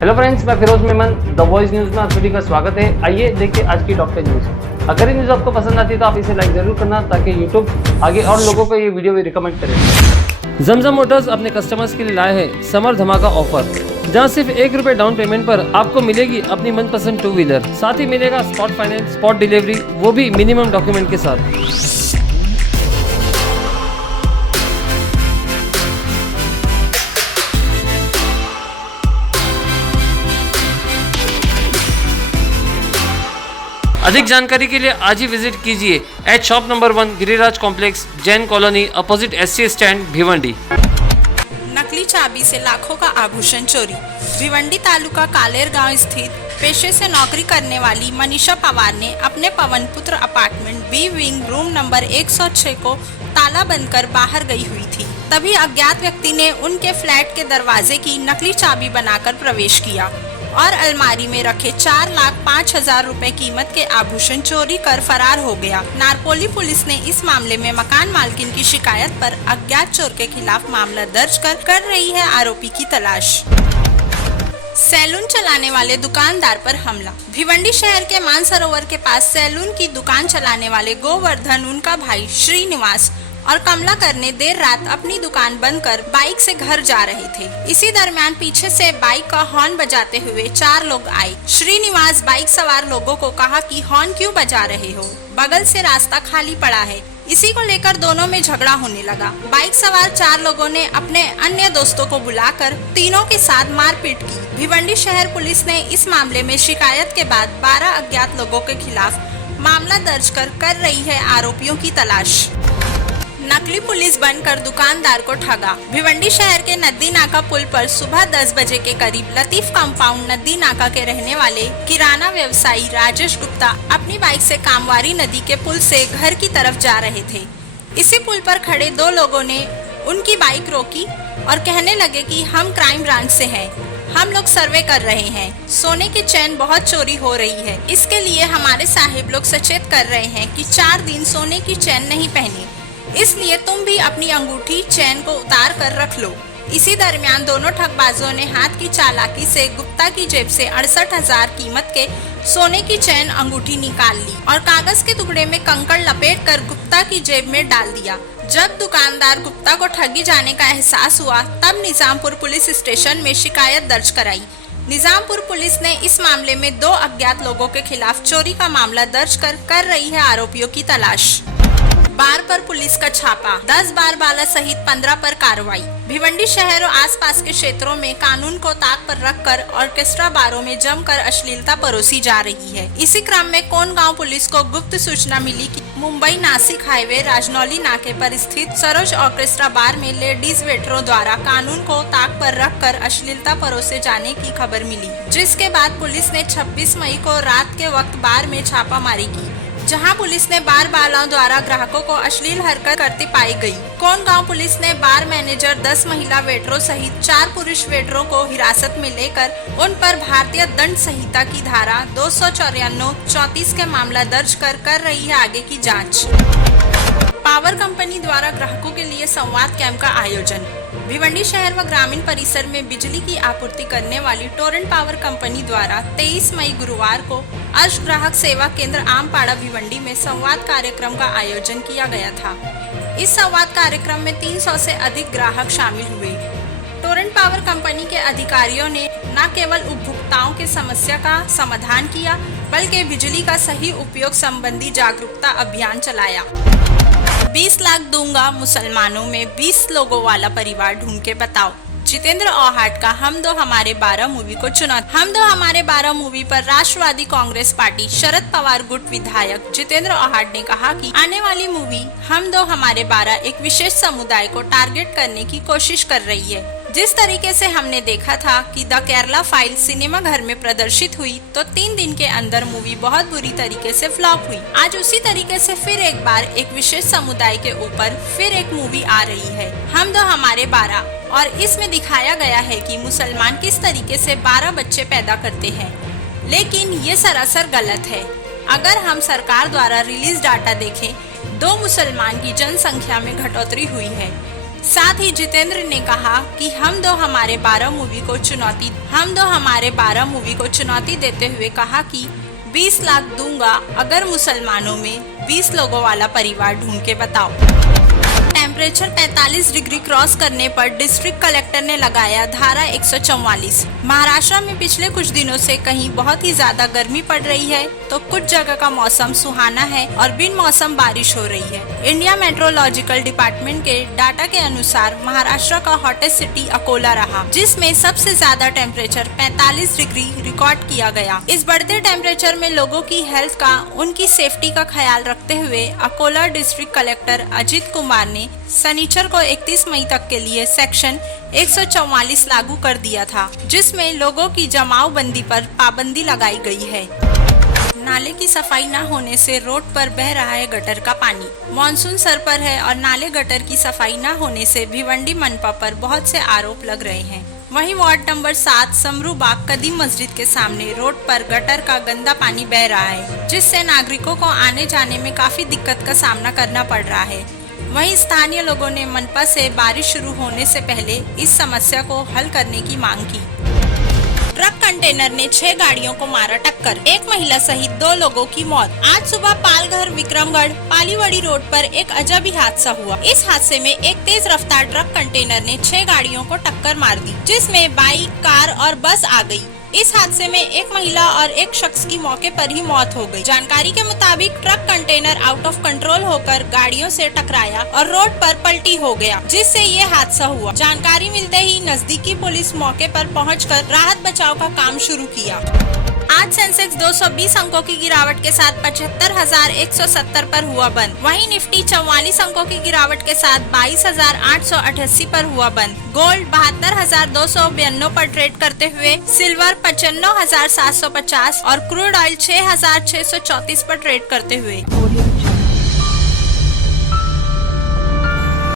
Hello friends, मैं Firoz Memon the Voice News में आप सभी का स्वागत है। आइए देखिए आज की डॉक्टर न्यूज़। अगर ये न्यूज़ आपको पसंद आती है तो आप इसे लाइक जरूर करना ताकि यूट्यूब आगे और लोगों को ये वीडियो भी रिकमेंड करे। जमजम मोटर्स अपने कस्टमर्स के लिए लाए हैं समर धमाका ऑफर, जहां सिर्फ ₹1 डाउन पेमेंट पर आपको मिलेगी अपनी मनपसंद 2 व्हीलर। साथ ही मिलेगा स्पॉट फाइनेंस, स्पॉट डिलीवरी, वो भी मिनिमम डॉक्यूमेंट के साथ। अधिक जानकारी के लिए आज ही विजिट कीजिए eight shop number 1 Giriraj complex, Jain colony, opposite SC stand, Bhiwandi. नकली चाबी से लाखों का आभूषण चोरी। भिवंडी तालुका कालेर गांव स्थित पेशे से नौकरी करने वाली मनीषा पवार ने अपने Pawan Putra apartment B wing room number 106 को ताला बंद कर बाहर गई हुई थी। तभी अज्ञात व्यक्ति ने उनके फ्लैट के दरवाजे की नकली चाबी बनाकर प्रवेश किया और अलमारी में रखे 4,05,000 रुपए कीमत के आभूषण चोरी कर फरार हो गया। नारपोली पुलिस ने इस मामले में मकान मालकिन की शिकायत पर अज्ञात चोर के खिलाफ मामला दर्ज कर रही है आरोपी की तलाश। सैलून चलाने वाले दुकानदार पर हमला। भिवंडी शहर के मानसरोवर के पास सैलून की दुकान चलाने वाले गोवर्धन, उनका भाई श्रीनिवास और कमलाकर ने देर रात अपनी दुकान बंद कर बाइक से घर जा रहे थे। इसी दरमियान पीछे से बाइक का हॉर्न बजाते हुए 4 लोग आए। श्रीनिवास बाइक सवार लोगों को कहा कि हॉर्न क्यों बजा रहे हो, बगल से रास्ता खाली पड़ा है। इसी को लेकर दोनों में झगड़ा होने लगा। बाइक सवार 4 लोगों ने अपने अन्य दोस्तों को बुलाकर तीनों के साथ मारपीट की। भिवंडी शहर पुलिस ने इस मामले में शिकायत के बाद 12 अज्ञात लोगों के खिलाफ मामला दर्ज कर रही है आरोपियों की तलाश। नकली पुलिस बनकर दुकानदार को ठगा। भिवंडी शहर के नदी नाका पुल पर सुबह 10 बजे के करीब लतीफ कंपाउंड नदी नाका के रहने वाले किराना व्यवसायी राजेश गुप्ता अपनी बाइक से कामवारी नदी के पुल से घर की तरफ जा रहे थे। इसी पुल पर खड़े 2 लोगों ने उनकी बाइक रोकी और कहने लगे कि हम क्राइम ब्रांच से हैं, हम लोग सर्वे कर रहे हैं, सोने की चैन बहुत चोरी हो रही है, इसके लिए हमारे साहिब लोग सचेत कर रहे हैं कि 4 दिन सोने की चैन नहीं पहनी, इसलिए तुम भी अपनी अंगूठी चैन को उतार कर रख लो। इसी दरमियान दोनों ठगबाजों ने हाथ की चालाकी से गुप्ता की जेब से 68,000 कीमत के सोने की चैन अंगूठी निकाल ली और कागज के टुकड़े में कंकड़ लपेट कर गुप्ता की जेब में डाल दिया। जब दुकानदार गुप्ता को ठगी जाने का एहसास हुआ तब निजामपुर पुलिस स्टेशन में शिकायत दर्ज कराई। निजामपुर पुलिस ने इस मामले में 2 अज्ञात लोगों के खिलाफ चोरी का मामला दर्ज कर रही है आरोपियों की तलाश। बार पर पुलिस का छापा। 10 बार बाला सहित 15 पर कार्रवाई। भिवंडी शहर और आसपास के क्षेत्रों में कानून को ताक पर रखकर ऑर्केस्ट्रा बारों में जमकर अश्लीलता परोसी जा रही है। इसी क्रम में कोंडगांव पुलिस को गुप्त सूचना मिली कि मुंबई नासिक हाईवे राजनौली नाके पर स्थित सरोज ऑर्केस्ट्रा बार में लेडीज वेटरों द्वारा कानून को ताक पर रखकर अश्लीलता परोसे जाने की खबर मिली, जिसके बाद पुलिस ने 26 मई को रात के वक्त बार में छापामारी की, जहां पुलिस ने बार बालाओं द्वारा ग्राहकों को अश्लील हरकत करती पाई गई। कोंडगांव पुलिस ने बार मैनेजर, 10 महिला वेटरों सहित 4 पुरुष वेटरों को हिरासत में लेकर उन पर भारतीय दंड संहिता की धारा 294-34 के मामला दर्ज कर रही है आगे की जांच। पावर कंपनी द्वारा ग्राहकों के लिए संवाद कैंप का आयोजन। भिवंडी शहर व ग्रामीण परिसर में बिजली की आपूर्ति करने वाली टोरेंट पावर कंपनी द्वारा 23 मई गुरुवार को अर्श ग्राहक सेवा केंद्र आमपाड़ा भिवंडी में संवाद कार्यक्रम का आयोजन किया गया था। इस संवाद कार्यक्रम में 300 से अधिक ग्राहक शामिल हुए। टोरेंट पावर कंपनी के अधिकारियों ने न केवल उपभोक्ताओं के समस्या का समाधान किया बल्कि बिजली का सही उपयोग संबंधी जागरूकता अभियान चलाया। 20 लाख दूंगा मुसलमानों में 20 लोगों वाला परिवार ढूंढ के बताओ। जितेंद्र औहाट का हम दो हमारे 12 मूवी को चुना। हम दो हमारे 12 मूवी पर राष्ट्रवादी कांग्रेस पार्टी शरद पवार गुट विधायक जितेंद्र औहाट ने कहा कि आने वाली मूवी हम दो हमारे 12 एक विशेष समुदाय को टारगेट करने की कोशिश कर रही है। जिस तरीके से हमने देखा था कि द केरला फाइल सिनेमा घर में प्रदर्शित हुई तो 3 दिन के अंदर मूवी बहुत बुरी तरीके से फ्लॉप हुई। आज उसी तरीके से फिर एक बार एक विशेष समुदाय के ऊपर फिर एक मूवी आ रही है, हम दो हमारे 12, और इसमें दिखाया गया है कि मुसलमान किस तरीके से 12 बच्चे पैदा करते हैं। लेकिन ये सरासर गलत है। अगर हम सरकार द्वारा रिलीज डाटा देखें, 2 मुसलमान की जनसंख्या में घटोतरी हुई है। साथ ही जितेंद्र ने कहा कि हम दो हमारे 12 मूवी को चुनौती देते हुए कहा कि 20 लाख दूंगा अगर मुसलमानों में 20 लोगों वाला परिवार ढूंढ के बताओ। टेम्परेचर 45 डिग्री क्रॉस करने पर डिस्ट्रिक्ट कलेक्टर ने लगाया धारा 144। महाराष्ट्र में पिछले कुछ दिनों से कहीं बहुत ही ज्यादा गर्मी पड़ रही है तो कुछ जगह का मौसम सुहाना है और बिन मौसम बारिश हो रही है। इंडिया मेट्रोलॉजिकल डिपार्टमेंट के डाटा के अनुसार महाराष्ट्र का हॉटेस्ट सिटी अकोला रहा, जिसमें सबसे ज्यादा टेम्परेचर 45 डिग्री रिकॉर्ड किया गया। इस बढ़ते टेम्परेचर में लोगों की हेल्थ का, उनकी सेफ्टी का ख्याल रखते हुए अकोला डिस्ट्रिक्ट कलेक्टर अजित कुमार ने शनिचर को 31 मई तक के लिए सेक्शन 144 लागू कर दिया था, जिसमें लोगों की जमाव बंदी पर पाबंदी लगाई गई है। नाले की सफाई न होने से रोड पर बह रहा है गटर का पानी। मानसून सर पर है और नाले गटर की सफाई न होने से भिवंडी मनपा पर बहुत से आरोप लग रहे हैं। वहीं वार्ड नंबर 7 समरू बाग कदीम मस्जिद के सामने रोड पर गटर का गंदा पानी बह रहा है, जिससे नागरिकों को आने जाने में काफी दिक्कत का सामना करना पड़ रहा है। वहीं स्थानीय लोगों ने मनपा से बारिश शुरू होने से पहले इस समस्या को हल करने की मांग की। ट्रक कंटेनर ने 6 गाड़ियों को मारा टक्कर, एक महिला सहित 2 लोगों की मौत। आज सुबह पालघर विक्रमगढ़ पालीवाड़ी रोड पर एक अजब ही हादसा हुआ। इस हादसे में एक तेज रफ्तार ट्रक कंटेनर ने 6 गाड़ियों को टक्कर मार दी, जिसमें बाइक, कार और बस आ गई। इस हादसे में एक महिला और एक शख्स की मौके पर ही मौत हो गई। जानकारी के मुताबिक truck container out of control होकर गाड़ियों से टकराया और रोड पर पलटी हो गया, जिससे ये हादसा हुआ। जानकारी मिलते ही नजदीकी पुलिस मौके पर पहुंचकर राहत बचाव का काम शुरू किया। आज सेंसेक्स 220 अंकों की गिरावट के साथ 75,170 पर हुआ बंद। वहीं निफ्टी 44 अंकों की गिरावट के साथ 22,888 पर हुआ बंद। गोल्ड 72,292 पर ट्रेड करते हुए, सिल्वर 95,750 और क्रूड ऑयल 6,634 पर ट्रेड करते हुए।